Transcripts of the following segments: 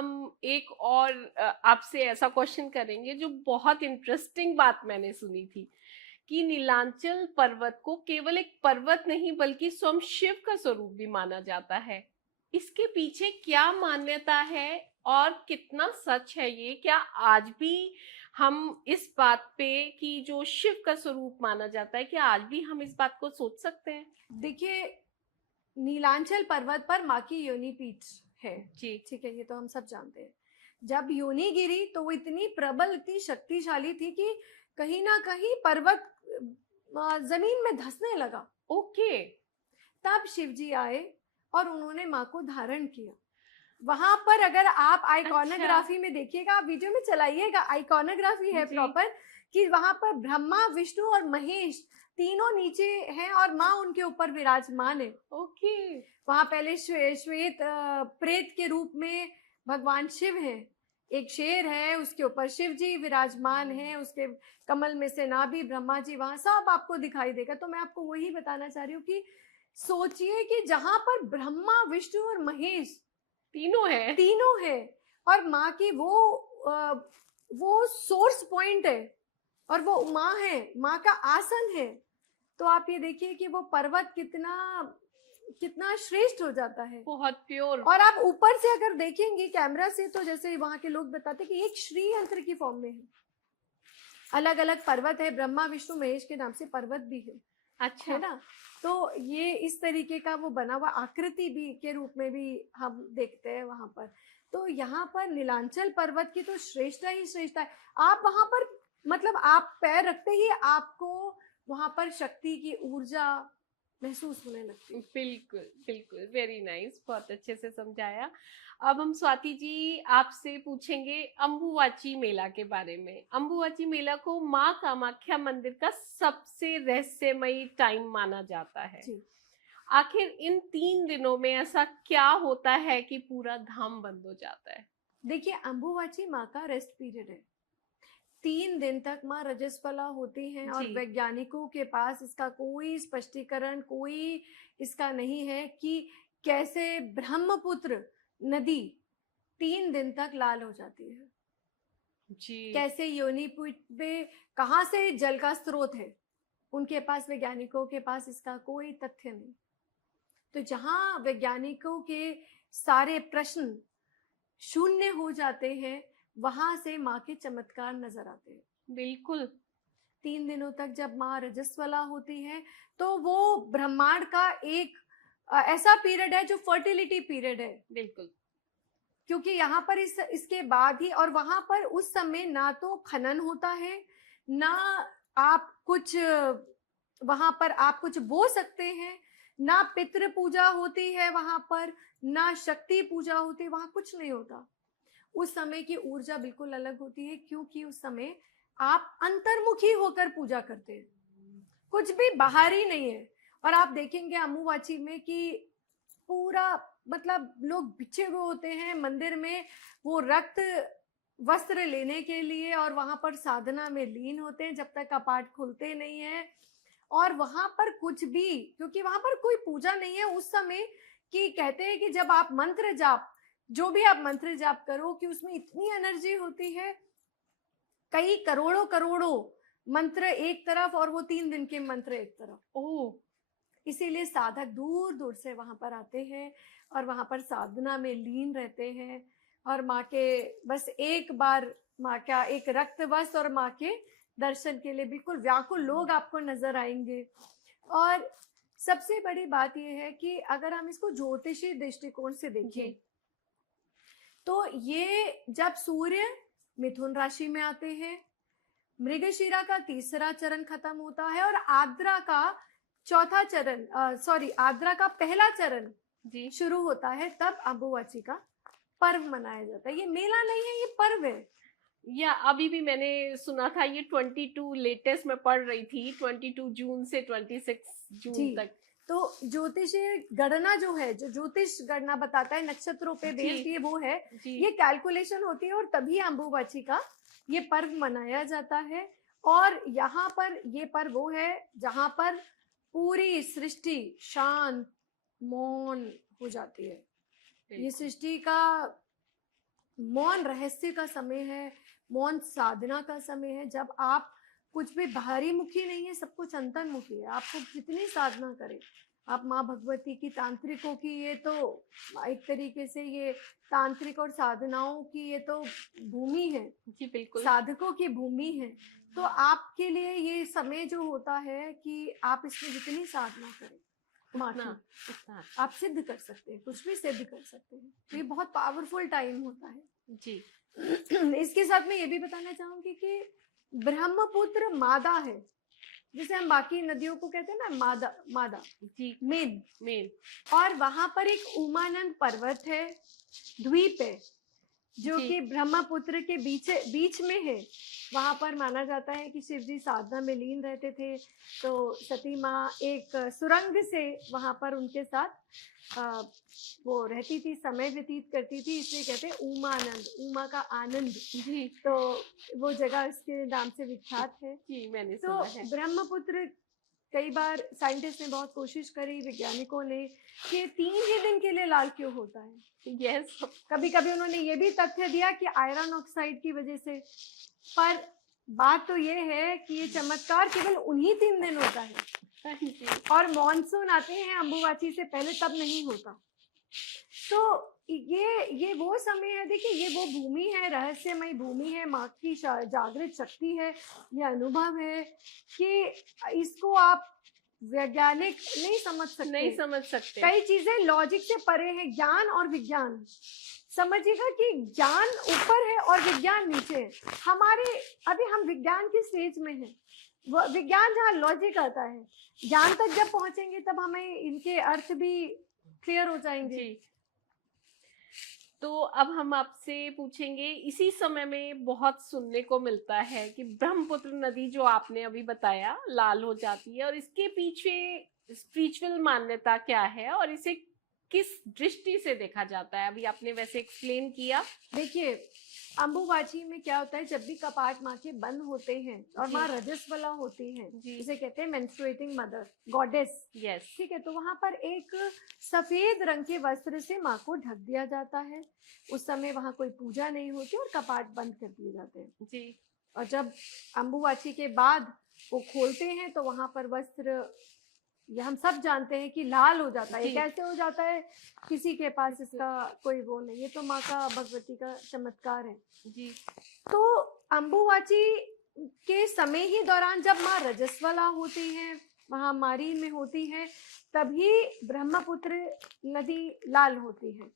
हम एक और आपसे ऐसा क्वेश्चन करेंगे जो बहुत इंटरेस्टिंग बात मैंने सुनी थी कि नीलांचल पर्वत को केवल एक पर्वत नहीं बल्कि स्वयं शिव का स्वरूप भी माना जाता है। इसके पीछे क्या मान्यता है और कितना सच है ये? क्या आज भी हम इस बात पे कि जो शिव का स्वरूप माना जाता है, क्या आज भी हम इस बात को सोच सकते हैं? देखिए, नीलांचल पर्वत पर माँ की योनि पीठ है। जी। ठीक है, ये तो हम सब जानते हैं। जब योनि गिरी तो वो इतनी प्रबल, इतनी शक्तिशाली थी कि कहीं ना कहीं पर्वत जमीन में धंसने लगा। ओके। तब शिव जी आए और उन्होंने माँ को धारण किया। वहां पर अगर आप अच्छा। आइकॉनोग्राफी में देखिएगा, आप वीडियो में चलाइएगा, आइकॉनोग्राफी है जी। प्रॉपर, कि वहां पर ब्रह्मा, विष्णु और महेश तीनों नीचे हैं और माँ उनके ऊपर विराजमान है। ओके। वहां पहले श्वेत प्रेत के रूप में भगवान शिव है। एक शेर है, उसके ऊपर शिव जी विराजमान है, उसके कमल में से नाभि ब्रह्मा जी, वहां सब आपको दिखाई देगा। तो मैं आपको वही बताना चाह रही हूँ कि सोचिए कि जहां पर ब्रह्मा, विष्णु और महेश तीनों है। तीनों है, और माँ की वो सोर्स पॉइंट है, और वो माँ है, माँ का आसन है। तो आप ये देखिए कि वो पर्वत कितना कितना श्रेष्ठ हो जाता है। बहुत प्योर। और आप ऊपर से अगर देखेंगे कैमरा से, तो जैसे वहां के लोग बताते कि एक श्री यंत्र की फॉर्म में है। अलग अलग पर्वत है, ब्रह्मा विष्णु महेश के नाम से पर्वत भी अच्छा। है ना। तो ये इस तरीके का वो बना हुआ आकृति भी के रूप में भी हम देखते हैं वहां पर। तो यहाँ पर नीलांचल पर्वत की तो श्रेष्ठता ही श्रेष्ठता है। आप वहां पर, मतलब आप पैर रखते ही आपको वहां पर शक्ति की ऊर्जा महसूस होने लगती है। बिल्कुल बिल्कुल, वेरी नाइस, बहुत अच्छे से समझाया। अब हम स्वाति जी आपसे पूछेंगे अम्बुवाची मेला के बारे में। अम्बुवाची मेला को माँ कामाख्या मंदिर का सबसे रहस्यमयी टाइम माना जाता है। जी, आखिर इन 3 दिनों में ऐसा क्या होता है कि पूरा धाम बंद हो जाता है? देखिए, अम्बुवाची माँ का रेस्ट पीरियड है। 3 दिन तक माँ रजस्वला होती हैं, जी। और वैज्ञानिकों के पास इसका कोई स्पष्टीकरण, कोई इसका नहीं है कि कैसे ब्रह्मपुत्र नदी 3 दिन तक लाल हो जाती है। जी। कैसे योनिपीठ में कहाँ से जल का स्रोत है, उनके पास, वैज्ञानिकों के पास इसका कोई तथ्य नहीं। तो जहां वैज्ञानिकों के सारे प्रश्न शून्य हो जाते हैं, वहां से माँ के चमत्कार नजर आते हैं। बिल्कुल। 3 दिनों तक जब माँ रजस्वला होती है, तो वो ब्रह्मांड का एक ऐसा पीरियड है जो फर्टिलिटी पीरियड है। बिल्कुल। क्योंकि यहाँ पर इसके बाद ही, और वहां पर उस समय ना तो खनन होता है, ना आप कुछ वहां पर आप कुछ बो सकते हैं, ना पितृ पूजा होती है वहां पर, ना शक्ति पूजा होती है, वहां कुछ नहीं होता। उस समय की ऊर्जा बिल्कुल अलग होती है, क्योंकि उस समय आप अंतर्मुखी होकर पूजा करते हैं, कुछ भी बाहरी नहीं है। और आप देखेंगे अम्बुवाची में कि पूरा, मतलब लोग बिछे हुए होते हैं मंदिर में, वो रक्त वस्त्र लेने के लिए, और वहां पर साधना में लीन होते हैं जब तक कपाट खुलते नहीं है। और वहां पर कुछ भी, क्योंकि वहां पर कोई पूजा नहीं है उस समय, कि कहते हैं कि जब आप मंत्र जाप, जो भी आप मंत्र जाप करो, कि उसमें इतनी एनर्जी होती है, कई करोड़ों करोड़ों मंत्र एक तरफ, और वो 3 दिन के मंत्र एक तरफ। ओह। इसीलिए साधक दूर दूर से वहां पर आते हैं, और वहां पर साधना में लीन रहते हैं, और माँ के बस एक बार, माँ का एक रक्त वस्त्र और माँ के दर्शन के लिए बिल्कुल व्याकुल लोग आपको नजर आएंगे। और सबसे बड़ी बात यह है कि अगर हम इसको ज्योतिषी दृष्टिकोण से जी। देखें, तो ये जब सूर्य मिथुन राशि में आते हैं, मृगशिरा का तीसरा चरण खत्म होता है, और आद्रा का चौथा चरण, सॉरी, आद्रा का पहला चरण जी। शुरू होता है, तब अम्बुवाची का पर्व मनाया जाता है। ये मेला नहीं है, ये पर्व है। या अभी भी मैंने सुना था ये 22, लेटेस्ट में पढ़ रही थी, 22 जून से 26 जून जी, तक। तो ज्योतिषीय गणना जो है, जो ज्योतिष गणना बताता है नक्षत्रों पे जी। बेस्ड, ये वो है, जी। ये कैलकुलेशन होती है, और तभी अम्बुवाची का ये पर्व मनाया जाता है। और यहाँ पर ये पर्व वो है जहां पर पूरी सृष्टि शांत, मौन हो जाती है। ये सृष्टि का मौन रहस्य का समय है, मौन साधना का समय है, जब आप कुछ भी बाहरी मुखी नहीं है, सब कुछ अंतर्मुखी है। आपको कितनी साधना करें, आप माँ भगवती की, तांत्रिकों की, ये तो एक तरीके से ये तांत्रिक और साधनाओं की ये तो भूमि है, जी बिल्कुल। साधकों की भूमि है। तो आपके लिए ये समय जो होता है कि आप इसमें जितनी साधना करें, माँ उतना की, उतना आप सिद्ध कर सकते हैं, कुछ भी सिद्ध कर सकते हैं। तो ये बहुत पावरफुल टाइम होता है। जी इसके साथ मैं ये भी बताना चाहूंगी कि ब्रह्मपुत्र मादा है, जिसे हम बाकी नदियों को कहते हैं ना, मादा, मादा जी मेन। मेन। और वहां पर एक उमानंद पर्वत है, द्वीप है, जो जी कि ब्रह्मपुत्र के बीच में है। वहां पर माना जाता है कि शिव जी साधना में लीन रहते थे, तो सती माँ एक सुरंग से वहां पर उनके साथ वो रहती थी, समय व्यतीत करती थी, इसलिए कहते हैं उमानंद, उमा का आनंद। जी तो वो जगह इसके नाम से विख्यात है। जी मैंने तो सुना है। ब्रह्मपुत्र, कई बार साइंटिस्ट ने बहुत कोशिश करी, वैज्ञानिकों ने, कि 3 ही दिन के लिए लाल क्यों होता है। यस। कभी कभी उन्होंने ये भी तथ्य दिया कि आयरन ऑक्साइड की वजह से, पर बात तो ये है कि ये चमत्कार केवल उन्हीं 3 दिन होता है, जी और मॉनसून आते हैं अम्बुबाची से पहले, तब नहीं होता। तो ये वो समय है, देखिए ये वो भूमि है, रहस्यमय भूमि है, माँ की जागृत शक्ति है, ये अनुभव है कि इसको आप वैज्ञानिक नहीं समझ सकते, नहीं समझ सकते। कई चीजें लॉजिक से परे है, ज्ञान और विज्ञान। समझिएगा कि ज्ञान ऊपर है और विज्ञान नीचे है। हमारे अभी हम विज्ञान की स्टेज में हैं, विज्ञान जहाँ लॉजिक आता है, ज्ञान तक जब पहुंचेंगे तब हमें इनके अर्थ भी क्लियर हो जाएंगे। जी तो अब हम आपसे पूछेंगे, इसी समय में बहुत सुनने को मिलता है कि ब्रह्मपुत्र नदी जो आपने अभी बताया लाल हो जाती है, और इसके पीछे स्पिरिचुअल मान्यता क्या है और इसे किस दृष्टि से देखा जाता है? अभी आपने वैसे एक्सप्लेन किया। देखिए, अम्बुबाची में क्या होता है, जब भी कपाट माँ के बंद होते हैं और जी। माँ रजस्वला होती हैं, जी। जिसे कहते हैं मेंस्ट्रुएटिंग मदर, गॉडेस, यस। ठीक है, तो वहां पर एक सफेद रंग के वस्त्र से माँ को ढक दिया जाता है। उस समय वहां कोई पूजा नहीं होती और कपाट बंद कर दिए जाते हैं। जी और जब अम्बुबाची के बाद वो खोलते हैं तो वहां पर वस्त्र, ये हम सब जानते हैं कि लाल हो जाता है। ये जी। कैसे हो जाता है, किसी के पास इसका कोई वो नहीं, ये तो माँ का, भगवती का चमत्कार है। जी तो अम्बुबाची के समय ही दौरान जब माँ रजस्वला होती हैं, महामारी में होती हैं, तभी ब्रह्मपुत्र नदी लाल होती है।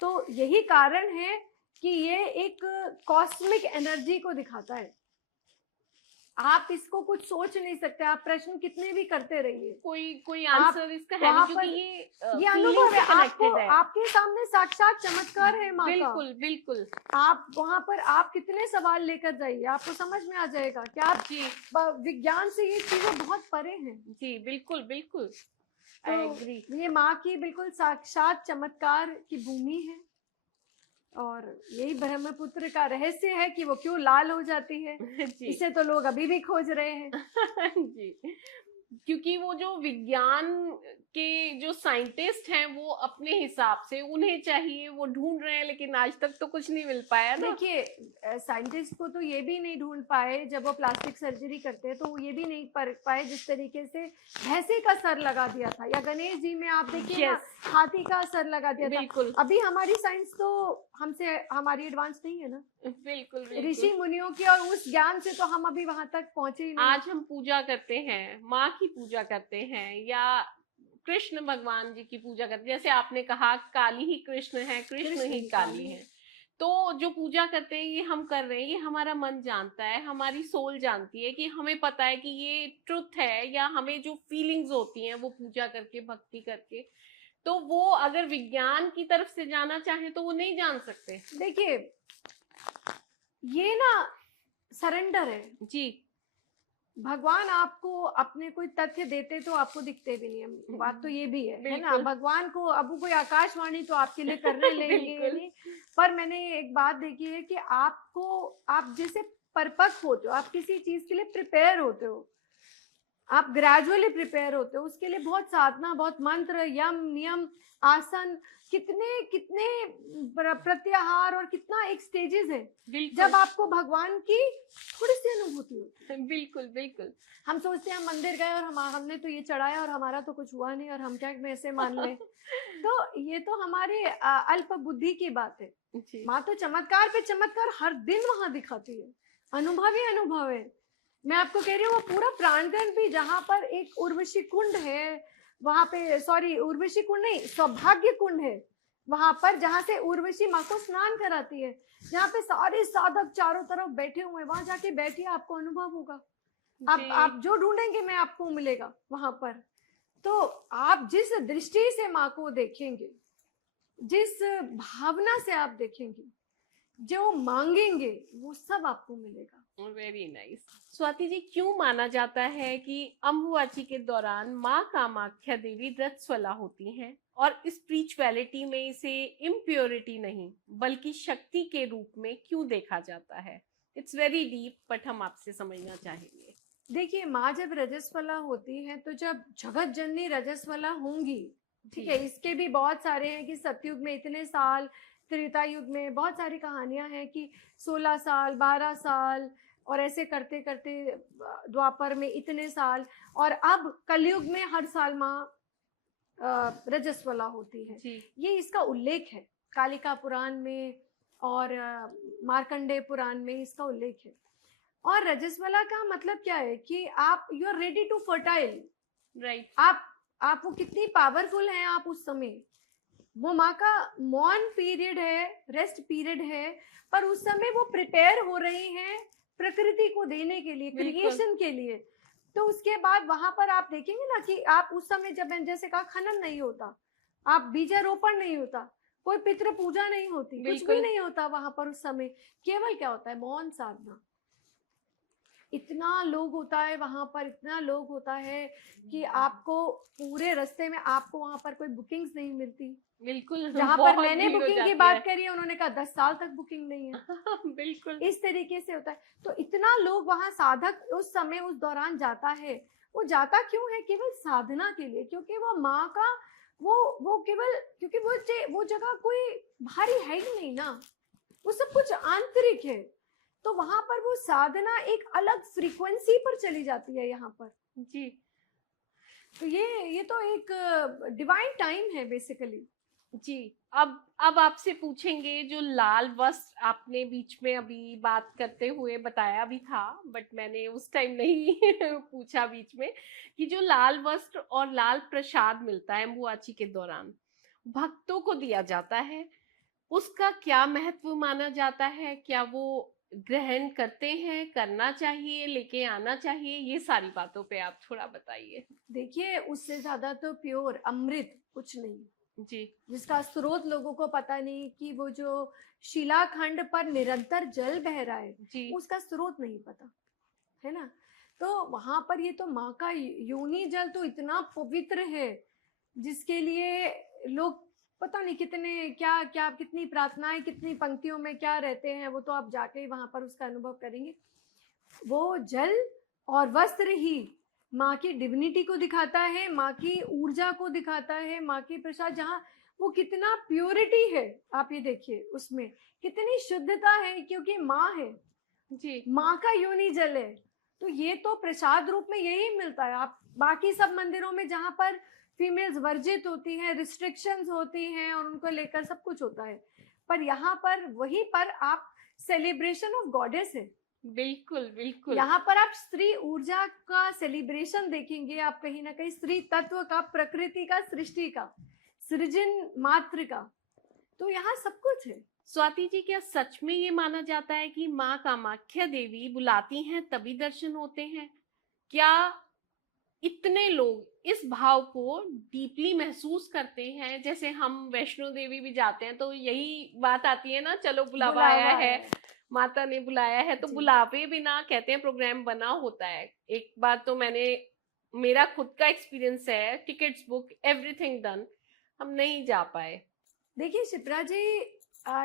तो यही कारण है कि ये एक कॉस्मिक एनर्जी को दिखाता है। आप इसको कुछ सोच नहीं सकते, आप प्रश्न कितने भी करते रहिए, कोई आप आंसर इसका है नहीं, वहां क्योंकि पर ये ये अनुभव फीलिंग है, से आपको, कनेक्टेड है। आपके सामने साक्षात चमत्कार है माँ का। बिल्कुल बिल्कुल। आप वहां पर आप कितने सवाल लेकर जाइए, आपको समझ में आ जाएगा कि आप जी विज्ञान से ये चीजें बहुत परे हैं। जी बिल्कुल बिल्कुल। आई तो एग्री। ये माँ की बिल्कुल साक्षात चमत्कार की भूमि है, और यही ब्रह्मपुत्र का रहस्य है कि वो क्यों लाल हो जाती है। जी इसे तो लोग अभी भी खोज रहे हैं। जी, क्योंकि वो जो विज्ञान के जो साइंटिस्ट हैं वो अपने हिसाब से उन्हें चाहिए, वो ढूंढ रहे हैं, लेकिन आज तक तो कुछ नहीं मिल पाया ना। देखिए, साइंटिस्ट को तो ये भी नहीं ढूंढ पाए, जब वो प्लास्टिक सर्जरी करते हैं तो वो ये भी नहीं परख पाए जिस तरीके से भैंसे का सर लगा दिया था, या गणेश जी में आप देखिए ना, Yes. हाथी का सर लगा दिया था। बिल्कुल अभी हमारी साइंस तो हमसे, हमारी एडवांस नहीं है ना, बिल्कुल ऋषि बिल्कुल। मुनियों की और उस ज्ञान से तो हम अभी वहां तक पहुंचे ही नहीं। आज हम पूजा करते हैं, माँ की पूजा करते हैं, या कृष्ण भगवान जी की पूजा करते हैं। जैसे आपने कहा, काली ही कृष्ण है, कृष्ण ही काली है। तो जो पूजा करते हैं ये हम कर रहे हैं, ये हमारा मन जानता है, हमारी सोल जानती है, कि हमें पता है कि ये ट्रुथ है, या हमें जो फीलिंग्स होती हैं वो पूजा करके, भक्ति करके, तो वो अगर विज्ञान की तरफ से जाना चाहे तो वो नहीं जान सकते। देखिए, ये ना सरेंडर है। जी भगवान आपको अपने कोई तथ्य देते तो आपको दिखते भी नहीं है, बात तो ये भी है ना। बिल्कुल। भगवान को अब वो कोई आकाशवाणी तो आपके लिए करने लेंगे बिल्कुल। नहीं। पर मैंने एक बात देखी है कि आपको, आप जैसे परिपक्व होते हो, आप किसी चीज के लिए प्रिपेयर होते हो, आप ग्रेजुअली प्रिपेयर होते हो, उसके लिए बहुत साधना, बहुत मंत्र, यम नियम, आसन, कितने कितने प्रत्याहार और कितना एक स्टेजेस है बिल्कुल जब आपको भगवान की थोड़ी सी अनुभूति होती है। बिल्कुल बिल्कुल हम सोचते हैं हम मंदिर गए और हमने तो ये चढ़ाया और हमारा तो कुछ हुआ नहीं और हम क्या में ऐसे मान लें। तो ये तो हमारी अल्प बुद्धि की बात है। जी माँ तो चमत्कार पे चमत्कार हर दिन वहां दिखाती है, अनुभव ही अनुभव है। मैं आपको कह रही हूँ वो पूरा प्रांगण भी, जहाँ पर एक उर्वशी कुंड है वहां पे, सॉरी उर्वशी कुंड नहीं, सौभाग्य कुंड है वहां पर, जहाँ से उर्वशी माँ को स्नान कराती है, जहाँ पे सारे साधक चारों तरफ बैठे हुए हैं। वहां जाके बैठिए, आपको अनुभव होगा। आप जो ढूंढेंगे मैं आपको मिलेगा वहां पर। तो आप जिस दृष्टि से माँ को देखेंगे, जिस भावना से आप देखेंगे, जो मांगेंगे वो सब आपको मिलेगा। Very nice. स्वाति जी, क्यों माना जाता है कि अम्बुबाची के दौरान माँ कामाख्या देवी रजस्वला होती हैं और स्पिरिचुअलिटी में इसे इम्प्योरिटी नहीं बल्कि शक्ति के रूप में क्यों देखा जाता है? इट्स वेरी डीप, बट हम आपसे समझना चाहेंगे। देखिए, माँ जब रजस्वला होती है तो जब जगत जननी रजस्वला होंगी, ठीक है, इसके भी बहुत सारे हैं कि सतयुग में इतने साल, त्रेता युग में बहुत सारी कहानियां हैं कि 16 साल, 12 साल, और ऐसे करते करते द्वापर में इतने साल, और अब कलयुग में हर साल माँ रजस्वला होती है। जी ये इसका उल्लेख है कालिका पुराण में और मार्कंडेय पुराण में इसका उल्लेख है। और रजस्वला का मतलब क्या है कि आप, you are ready to fertile, right. आप वो कितनी पावरफुल हैं आप उस समय। वो माँ का मौन पीरियड है, रेस्ट पीरियड है, पर उस समय वो प्रिपेयर हो रही हैं प्रकृति को देने के लिए, क्रिएशन के लिए। तो उसके बाद वहां पर आप देखेंगे ना कि आप उस समय, जब मैंने जैसे कहा, खनन नहीं होता, आप बीजारोपण नहीं होता, कोई पितृ पूजा नहीं होती, कुछ भी नहीं होता वहां पर उस समय। केवल क्या होता है? मौन साधना। इतना लोग होता है वहां पर, इतना लोग होता है कि आपको पूरे रास्ते में आपको वहां पर कोई बुकिंग्स नहीं मिलती। बिल्कुल। जहां पर मैंने बुकिंग की बात करी है, उन्होंने कहा 10 साल तक बुकिंग नहीं है। बिल्कुल इस तरीके से होता है। तो इतना लोग वहां, साधक उस समय उस दौरान जाता है। वो जाता क्यों है? केवल साधना के लिए, क्योंकि वो माँ का वो केवल, क्योंकि वो जगह कोई भारी है ही नहीं ना, वो सब कुछ आंतरिक है। तो वहां पर वो साधना एक अलग फ्रीक्वेंसी पर चली जाती है यहाँ पर। जी। तो ये तो एक डिवाइन टाइम है बेसिकली। जी। अब आपसे पूछेंगे, जो लाल वस्त्र आपने बीच में अभी बात करते हुए बताया भी था, बट मैंने उस टाइम नहीं पूछा बीच में, कि जो लाल वस्त्र और लाल प्रसाद मिलता है अम्बुबाची के दौरान भक्तों को दिया जाता है, उसका क्या महत्व माना जाता है? क्या वो ग्रहण करते हैं, करना चाहिए, लेके आना चाहिए? ये सारी बातों पे आप थोड़ा बताइए। देखिए, उससे ज्यादा तो प्योर अमृत कुछ नहीं जी। जिसका स्रोत लोगों को पता नहीं, कि वो जो शिलाखंड पर निरंतर जल बह रहा है, जी। उसका स्रोत नहीं पता है ना। तो वहां पर ये तो माँ का योनि जल तो इतना पवित्र है, जिसके लिए लोग पता नहीं कितने क्या क्या, कितनी प्रार्थनाएं, कितनी पंक्तियों में क्या रहते हैं, वो तो आप जाके ही वहां पर उसका अनुभव करेंगे। वो जल और वस्त्र ही माँ की डिविनिटी को दिखाता है, माँ की ऊर्जा को दिखाता है, माँ की प्रसाद, जहाँ वो कितना प्योरिटी है। आप ये देखिए उसमें कितनी शुद्धता है, क्योंकि माँ है, जी। माँ का योनि जल है। तो ये तो प्रसाद रूप में यही मिलता है। आप बाकी सब मंदिरों में जहाँ पर फीमेल्स वर्जित होती हैं, रिस्ट्रिक्शंस होती हैं और उनको लेकर सब कुछ होता है, पर यहाँ पर, वहीं पर आप सेलिब्रेशन ऑफ गॉडेस है। बिल्कुल बिल्कुल। यहाँ पर आप स्त्री ऊर्जा का सेलिब्रेशन देखेंगे, आप कहीं ना कहीं स्त्री तत्व का, प्रकृति का, सृष्टि का, सृजन मात्र का। तो यहाँ सब कुछ है। स्वाति जी, क्या सच में ये माना जाता है कि माँ कामाख्या देवी बुलाती हैं तभी दर्शन होते हैं? क्या इतने लोग इस भाव को डीपली महसूस करते हैं? जैसे हम वैष्णो देवी भी जाते हैं तो यही बात आती है ना, चलो बुलावा आया है, माता ने बुलाया है, तो बुलावे बिना कहते हैं प्रोग्राम बना होता है। एक बार तो मेरा खुद का एक्सपीरियंस है, टिकट्स बुक, एवरीथिंग डन, हम नहीं जा पाए। देखिए शिप्रा जी,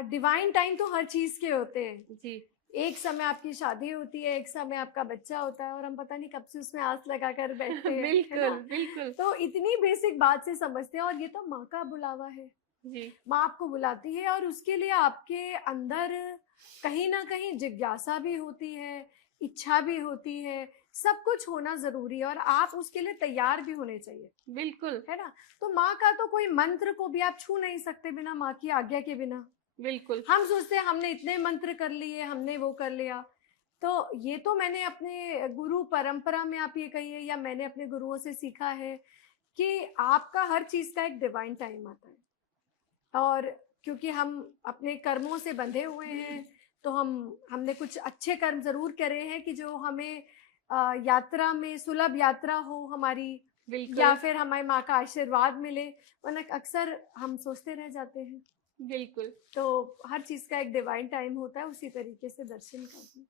डिवाइन टाइम तो हर चीज के होते हैं जी। एक समय आपकी शादी होती है, एक समय आपका बच्चा होता है और हम पता नहीं कब से उसमें आस लगाकर बैठते हैं, है बिल्कुल ना? बिल्कुल। तो इतनी बेसिक बात से समझते हैं और ये तो माँ का बुलावा है। जी माँ आपको बुलाती है और उसके लिए आपके अंदर कहीं ना कहीं जिज्ञासा भी होती है, इच्छा भी होती है, सब कुछ होना जरूरी है और आप उसके लिए तैयार भी होने चाहिए, बिल्कुल है ना? तो माँ का तो कोई मंत्र को भी आप छू नहीं सकते बिना माँ की आज्ञा के बिना। बिल्कुल। हम सोचते हैं हमने इतने मंत्र कर लिए, हमने वो कर लिया। तो ये तो मैंने अपने गुरु परंपरा में आप ये कहिए या मैंने अपने गुरुओं से सीखा है कि आपका हर चीज का एक डिवाइन टाइम आता है और क्योंकि हम अपने कर्मों से बंधे हुए हैं तो हमने कुछ अच्छे कर्म जरूर करे हैं कि जो हमें यात्रा में सुलभ यात्रा हो हमारी, या बिल्कुल फिर हमारी माँ का आशीर्वाद मिले, वरना अक्सर हम सोचते रह जाते हैं। बिल्कुल। तो हर चीज का एक डिवाइन टाइम होता है, उसी तरीके से दर्शन का भी।